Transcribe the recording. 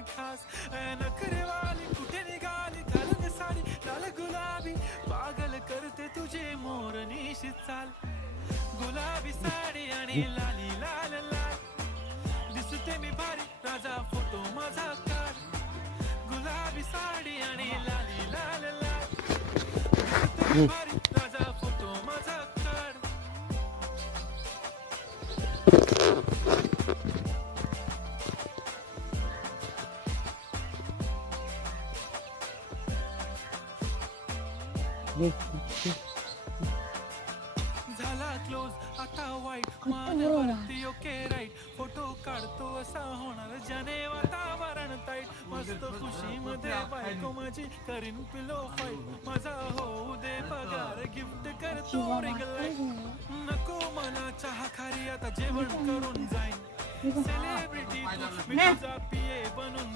खास नखरेवाली कुठे निघाली घालून साडी लाल गुलाबी पागल करते तुझे मोरनीशी चाल गुलाबी साडी आणि लाली लाल लाल दिसते मी भारी राजा फोटो माझा काढ गुलाबी साडी आणि लाली लाल लाल दिसते मी भारी राजा फोटो माझा काढ झाला क्लोज आता वाईट माझ्यावरती ओके राईट फोटो काढतो असा होणार ज्याने वातावरण ताईट मस्त खुशी मध्ये बायको माझी करीन पिलो फाईट माझा होऊ दे पगार गिफ्ट करतो रिंग लाईट नको मला चहा खारी आता जेवण करून जाईन सेलिब्रिटी मी तुझा पिये बनून